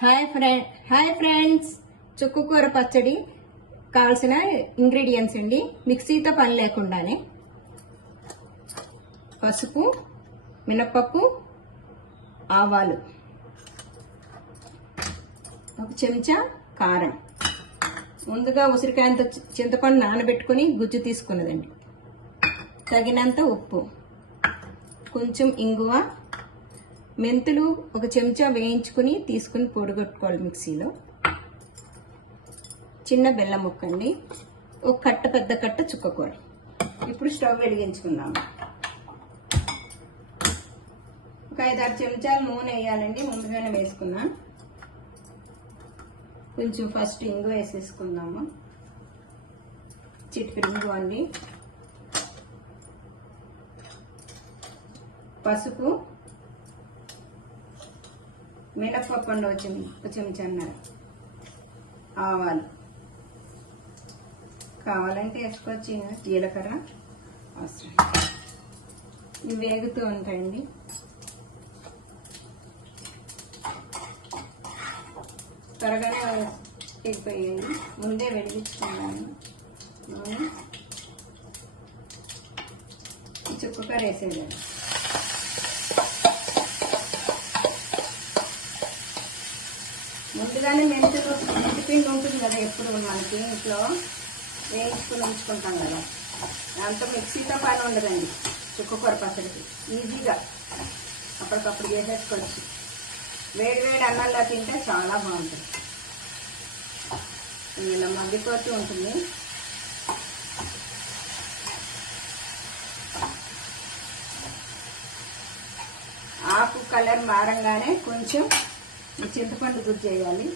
Hi friends, చుక్కకూర పచ్చడి కావాల్సిన ఇంగ్రీడియంట్స్ అండి. మిక్సీతో పని లేకుండానే పసుపు, మినపప్పు, ఆవాలు, ఒక చెంచా కారం, ముందుగా ఉసిరికాయంతో చింతపండు నానబెట్టుకుని గుజ్జు తీసుకున్నదండి, తగినంత ఉప్పు, కొంచెం ఇంగువ, మెంతులు ఒక చెంచా వేయించుకుని తీసుకుని పొడిగొట్టుకోవాలి మిక్సీలో, చిన్న బెల్లం ముక్క అండి, ఒక కట్ట పెద్ద కట్ట చుక్కకూర. ఇప్పుడు స్టవ్ వెలిగించుకుందాము. ఒక 5-6 చెంచాలు నూనె వేయాలండి, ముందుగానే వేసుకున్నా. కొంచెం ఫస్ట్ ఇంగు వేసేసుకుందాము, చిటికెడు ఇంగు అండి, పసుపు, మినపప్పు అండి ఒక చెంచన్నర, ఆవాలు కావాలంటే వేసుకోవచ్చు, జీలకర్ర అవసరం. ఇవి వేగుతూ ఉంటాయండి. త్వరగానే వేగిపోయాయి, ముందే వెలిగించుకున్నాను నూనె. చుక్కకూర వేసేయాలి. ముందుగానే మెంతిపిండి ఉంటుంది కదా, ఎప్పుడు మనకి ఇంట్లో వేయించుకుని ఉంచుకుంటాం కదా, దాంతో మిక్సీతో పని ఉండదండి. చుక్కకూర పచ్చడికి ఈజీగా అప్పటికప్పుడు చేసేసుకోవచ్చు. వేడి అన్నంలో తింటే చాలా బాగుంటుంది. ఇలా మగ్గిపోతూ ఉంటుంది. ఆకు కలర్ మారంగానే కొంచెం చింతపండు గుజ్జు చేయాలి,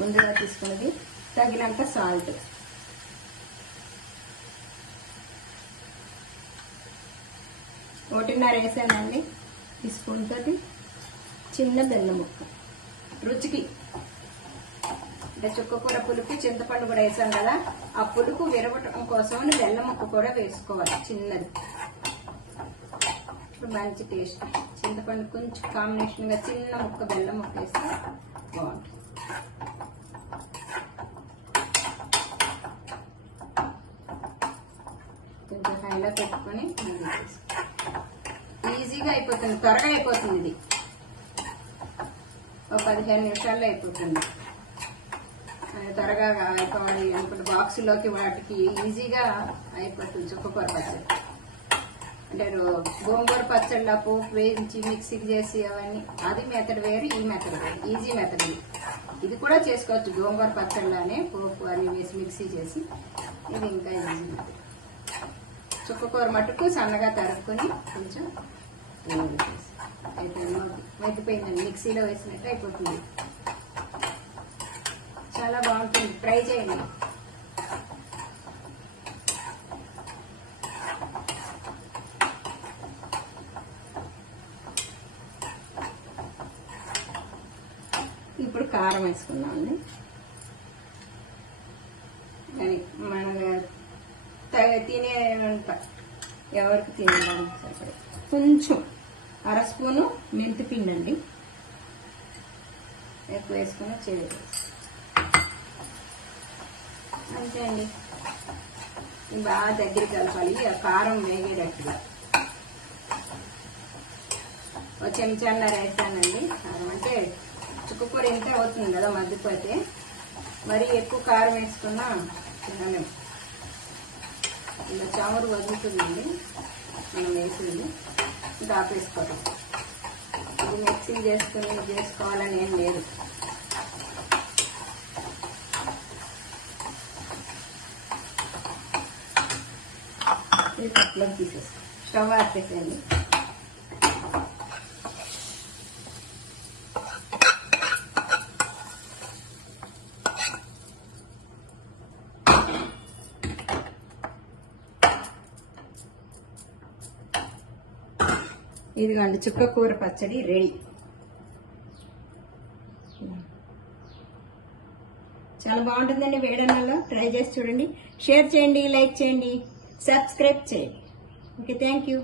ముందుగా తీసుకున్నది, తగినంత సాల్ట్, ఒకటిన్నర వేసానండి ఈ స్పూన్ తోటి, చిన్న బెల్లం ముక్క రుచికి. అంటే చుక్కకూర పులుపు చింతపండు కూడా వేసాం కదా, ఆ పులుపు విరగటం కోసం బెల్లం ముక్క కూడా వేసుకోవాలి చిన్నది. ఇప్పుడు మంచి టేస్ట్, చింతపండు కొంచెం కాంబినేషన్గా చిన్న ముక్క బెల్లం ముక్క వేస్తే బాగుంటుంది. కొంచెం హైలో పెట్టుకొని ఈజీగా అయిపోతుంది, త్వరగా అయిపోతుంది. ఇది ఒక 15 నిమిషాల్లో అయిపోతుంది. త్వరగా అయిపోవాలి అనుకుంటే బాక్సులోకి వాటికి ఈజీగా అయిపోతుంది చుక్కకూర పచ్చడి. అంటే గోంగూర పచ్చళ్ళ పోపు వేయించి మిక్సీకి చేసి అవన్నీ, అది మెథడ్ వేరు, ఈ మెథడ్ వేరు, ఈజీ మెథడ్. ఇది కూడా చేసుకోవచ్చు, గోంగూర పచ్చళ్ళనే పోపు అవి వేసి మిక్సీ చేసి. ఇది ఇంకా ఈజీ మెథడ్. చుక్కకూర మట్టుకు సన్నగా తరుపుకొని కొంచెం మెత్తిపోయిందండి, మిక్సీలో వేసినట్టు అయిపోతుంది. చాలా బాగుంటుంది, ట్రై చేయండి. ఇప్పుడు కారం వేసుకున్నామండి. అది మన తినేంత ఎవరికి తినేదానికి సరిపడే కొంచెం 1/2 స్పూను మెంతిపిండి అండి, ఎక్కువ వేసుకుని చేయాలి. అంతే అండి, బాగా దగ్గరికి కలపాలి, కారం వేగేటట్టుగా. ఒక చెంచాన్నర వేసానండి కారం. అంటే చుక్కకూర ఇంత అవుతుంది కదా మగ్గిపోతే, మరి ఎక్కువ కారం వేసుకున్నా తినలేం, ఇలా చామరు వదులుతుందండి మనం వేసింది. ఇంకా ఆపేసుకోవటం. ఇది మిక్సీ చేసుకోవాలని ఏం లేదు. ఇది కట్లోకి తీసేసుకో, స్టవ్ ఆపేసేయండి. ఇదిగోండి చుక్కకూర పచ్చడి రెడీ. చాలా బాగుంటుందండి, వేడన్నాలో ట్రై చేసి చూడండి. షేర్ చేయండి, లైక్ చేయండి, సబ్స్క్రైబ్ చేయండి. Okay, thank you.